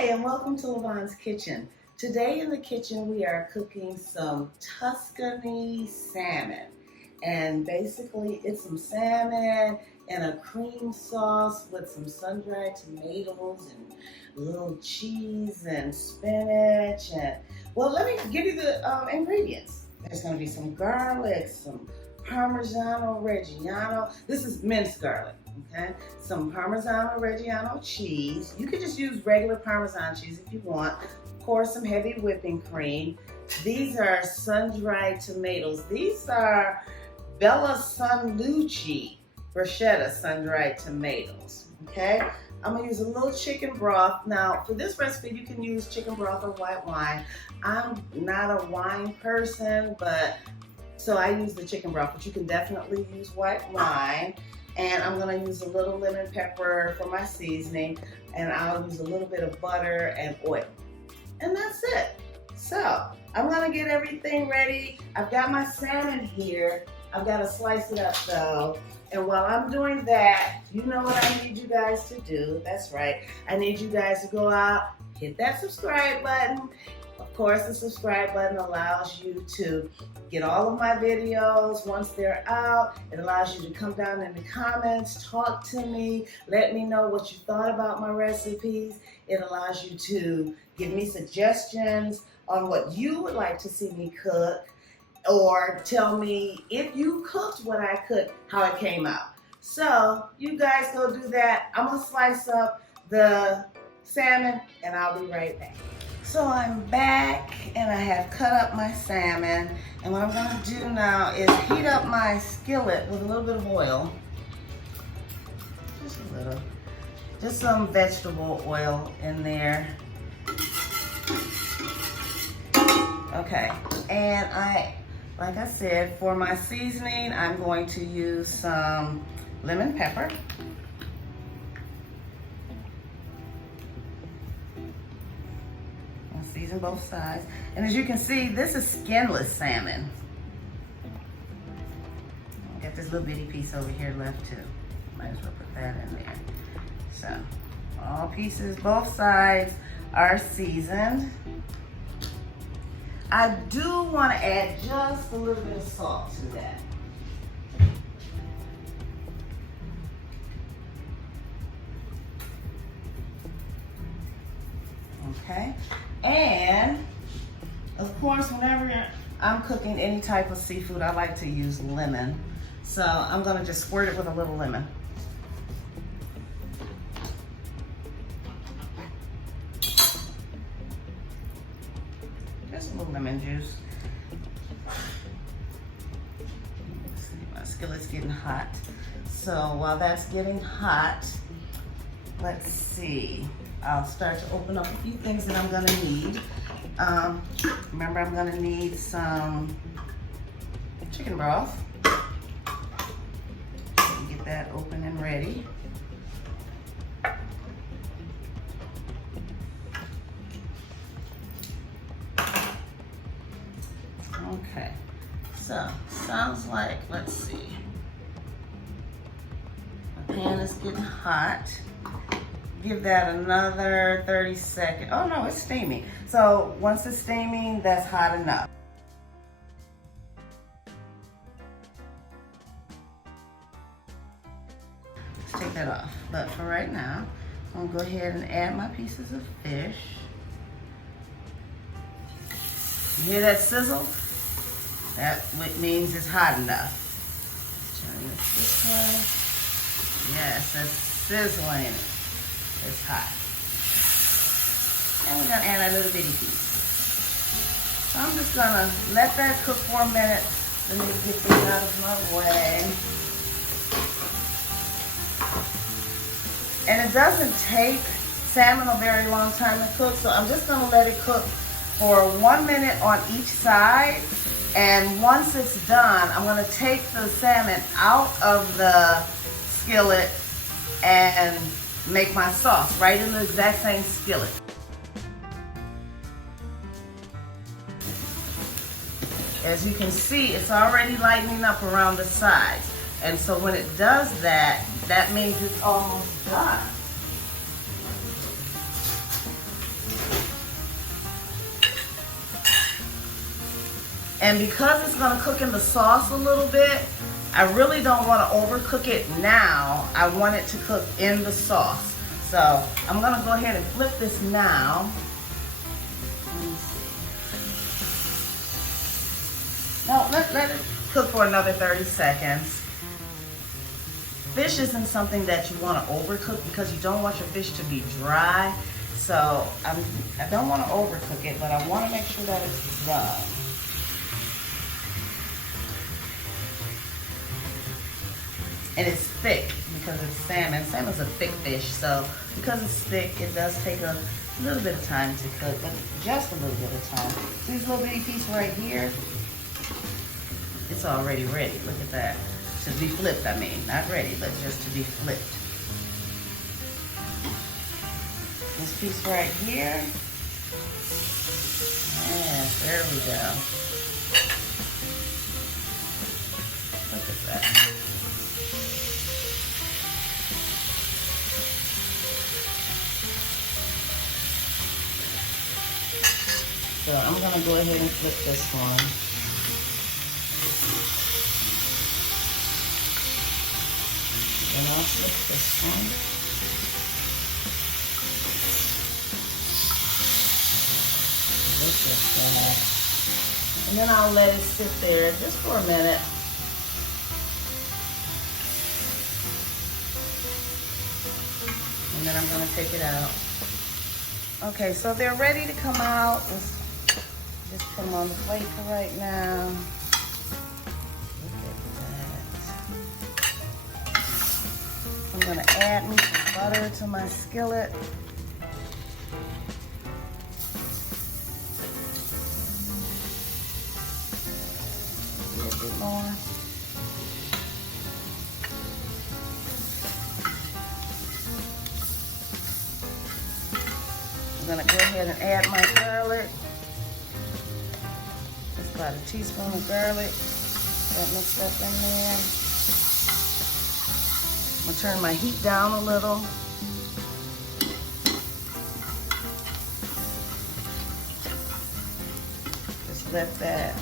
Hi, and welcome to Lavonne's Kitchen. Today in the kitchen we are cooking some Tuscan salmon. And basically it's some salmon and a cream sauce with some sun-dried tomatoes and a little cheese and spinach. And well, let me give you the ingredients. There's going to be some garlic, some Parmigiano Reggiano. This is minced garlic. Okay, some Parmigiano Reggiano cheese. You could just use regular Parmesan cheese if you want. Of course, some heavy whipping cream. These are sun-dried tomatoes. These are Bella San Luci bruschetta sun-dried tomatoes. Okay, I'm gonna use a little chicken broth. Now, for this recipe, you can use chicken broth or white wine. I'm not a wine person, so I use the chicken broth, but you can definitely use white wine. And I'm gonna use a little lemon pepper for my seasoning, and I'll use a little bit of butter and oil. And that's it. So, I'm gonna get everything ready. I've got my salmon here. I've gotta slice it up though. And while I'm doing that, you know what I need you guys to do. That's right. I need you guys to go out, hit that subscribe button. Of course, the subscribe button allows you to get all of my videos once they're out. It allows you to come down in the comments, talk to me, let me know what you thought about my recipes. It allows you to give me suggestions on what you would like to see me cook, or tell me if you cooked what I cooked, how it came out. So you guys go do that. I'm gonna slice up the salmon and I'll be right back. So I'm back and I have cut up my salmon, and what I'm gonna do now is heat up my skillet with a little bit of oil. Just a little. Just some vegetable oil in there. Okay, and like I said, for my seasoning, I'm going to use some lemon pepper. Season both sides. And as you can see, this is skinless salmon. Got this little bitty piece over here left too. Might as well put that in there. So, all pieces, both sides are seasoned. I do want to add just a little bit of salt to that. Okay, and of course, whenever I'm cooking any type of seafood, I like to use lemon. So I'm gonna just squirt it with a little lemon. Just a little lemon juice. See, my skillet's getting hot. So while that's getting hot, let's see. I'll start to open up a few things that I'm gonna need. Remember, I'm gonna need some chicken broth. Get that open and ready. Okay, so sounds like, let's see. My pan is getting hot. Give that another 30 seconds. Oh no, it's steaming. So once it's steaming, that's hot enough. Let's take that off. But for right now, I'm gonna go ahead and add my pieces of fish. You hear that sizzle? That means it's hot enough. Let's turn this way. Yes, that's sizzling. It's hot. And we're gonna add a little bitty piece. So I'm just gonna let that cook for a minute. Let me get this out of my way. And it doesn't take salmon a very long time to cook, so I'm just gonna let it cook for 1 minute on each side. And once it's done, I'm gonna take the salmon out of the skillet and make my sauce right in the exact same skillet. As you can see, it's already lightening up around the sides. And so when it does that, that means it's almost done. And because it's gonna cook in the sauce a little bit, I really don't wanna overcook it now. I want it to cook in the sauce. So I'm gonna go ahead and flip this now. Let me see. No, let it cook for another 30 seconds. Fish isn't something that you wanna overcook because you don't want your fish to be dry. So I don't wanna overcook it, but I wanna make sure that it's done. And it's thick because it's salmon. Salmon's a thick fish, so because it's thick, it does take a little bit of time to cook, but just a little bit of time. See this little bitty piece right here? It's already ready. Look at that. To be flipped, I mean. Not ready, but just to be flipped. This piece right here. Yes, there we go. Look at that. So I'm gonna go ahead and flip this one. And I'll flip this one. Look at that. And then I'll let it sit there just for a minute. And then I'm gonna take it out. Okay, so they're ready to come out. Let's just put them on the plate for right now. Look at that. I'm gonna add me some butter to my skillet. A little bit more. I'm gonna go ahead and add my garlic. Just about a teaspoon of garlic. That mixed up in there. I'm gonna turn my heat down a little. Just let that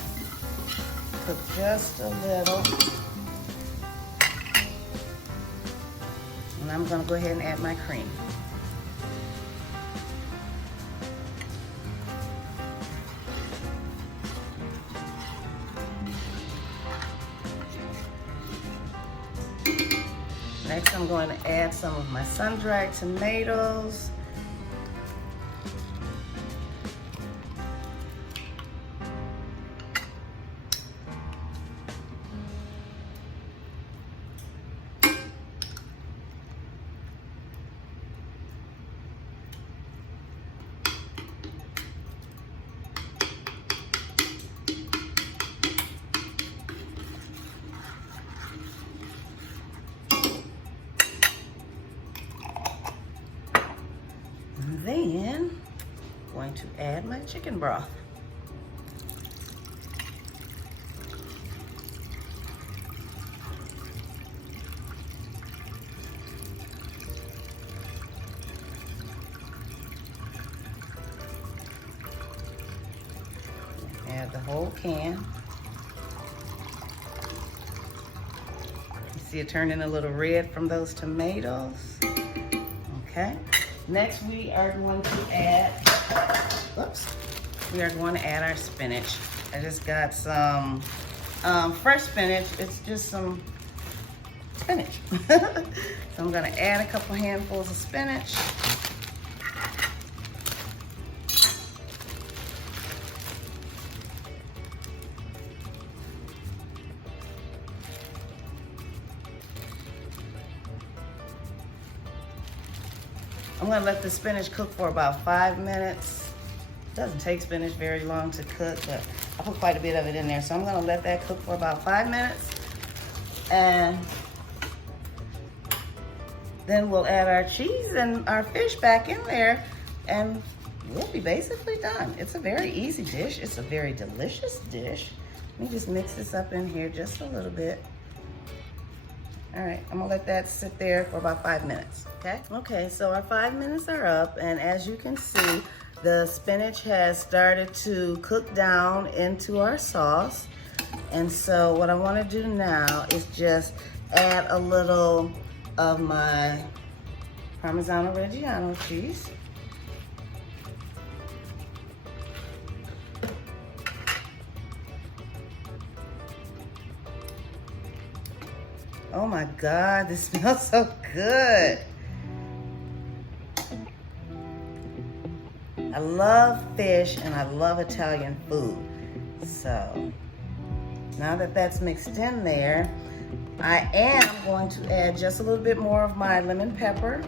cook just a little. And I'm gonna go ahead and add my cream. Next, I'm going to add some of my sun-dried tomatoes. Then I'm going to add my chicken broth. Add the whole can. You see it turning a little red from those tomatoes. Okay. Next, we are going to add, our spinach. I just got some fresh spinach. It's just some spinach. So I'm gonna add a couple handfuls of spinach. I'm gonna let the spinach cook for about 5 minutes. It doesn't take spinach very long to cook, but I put quite a bit of it in there. So I'm gonna let that cook for about 5 minutes. And then we'll add our cheese and our fish back in there and we'll be basically done. It's a very easy dish. It's a very delicious dish. Let me just mix this up in here just a little bit. All right, I'm gonna let that sit there for about 5 minutes, okay? Okay, so our 5 minutes are up, and as you can see, The spinach has started to cook down into our sauce. And so what I want to do now is just add a little of my Parmigiano Reggiano cheese. Oh my God, this smells so good. I love fish and I love Italian food. So now that that's mixed in there, I am going to add just a little bit more of my lemon pepper.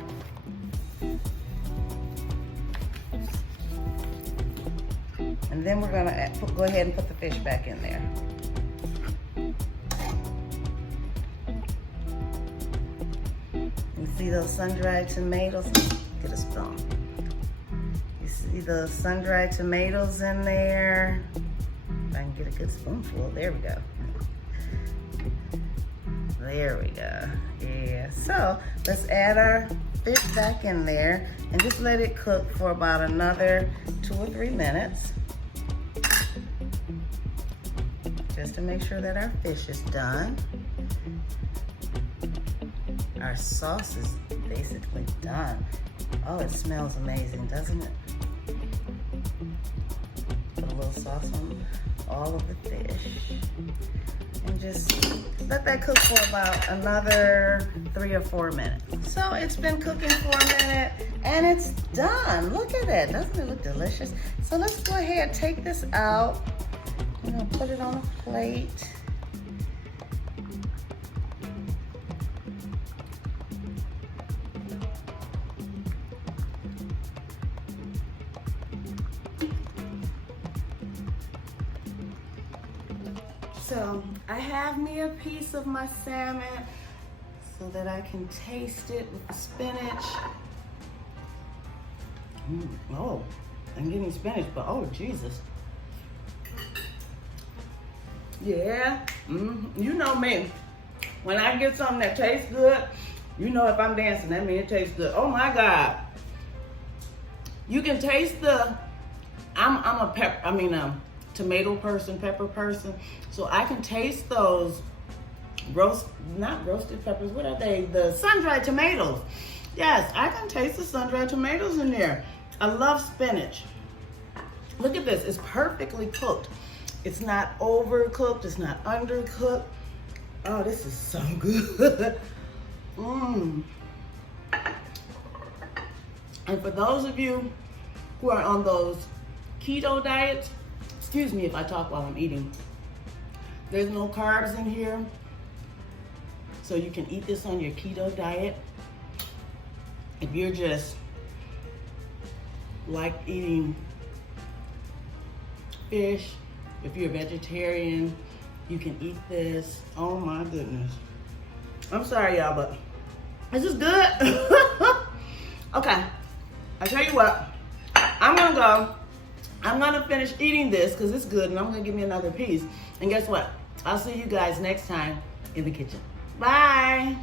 And then we're gonna go ahead and put the fish back in there. You see those sun-dried tomatoes? Get a spoon. You see those sun-dried tomatoes in there? If I can get a good spoonful, there we go. There we go. Yeah, so let's add our fish back in there and just let it cook for about another 2 or 3 minutes. Just to make sure that our fish is done. Our sauce is basically done. Oh, it smells amazing, doesn't it? Put a little sauce on all of the fish. And just let that cook for about another 3 or 4 minutes. So it's been cooking for a minute and it's done. Look at it, doesn't it look delicious? So let's go ahead and take this out. I'm gonna put it on a plate. So I have me a piece of my salmon so that I can taste it with the spinach. Oh, I'm getting spinach, but oh Jesus. Yeah, you know me. When I get something that tastes good, you know if I'm dancing, that means it tastes good. Oh my God. You can taste the, I'm a tomato person, pepper person. So I can taste those not roasted peppers, what are they? The sun-dried tomatoes. Yes, I can taste the sun-dried tomatoes in there. I love spinach. Look at this, it's perfectly cooked. It's not overcooked, it's not undercooked. Oh, this is so good. And for those of you who are on those keto diets, excuse me if I talk while I'm eating, there's no carbs in here. So you can eat this on your keto diet. If you're just like eating fish, if you're a vegetarian, you can eat this. Oh my goodness. I'm sorry y'all, but this is good. Okay, I tell you what, I'm gonna go. I'm gonna finish eating this because it's good and I'm gonna give me another piece. And guess what? I'll see you guys next time in the kitchen. Bye.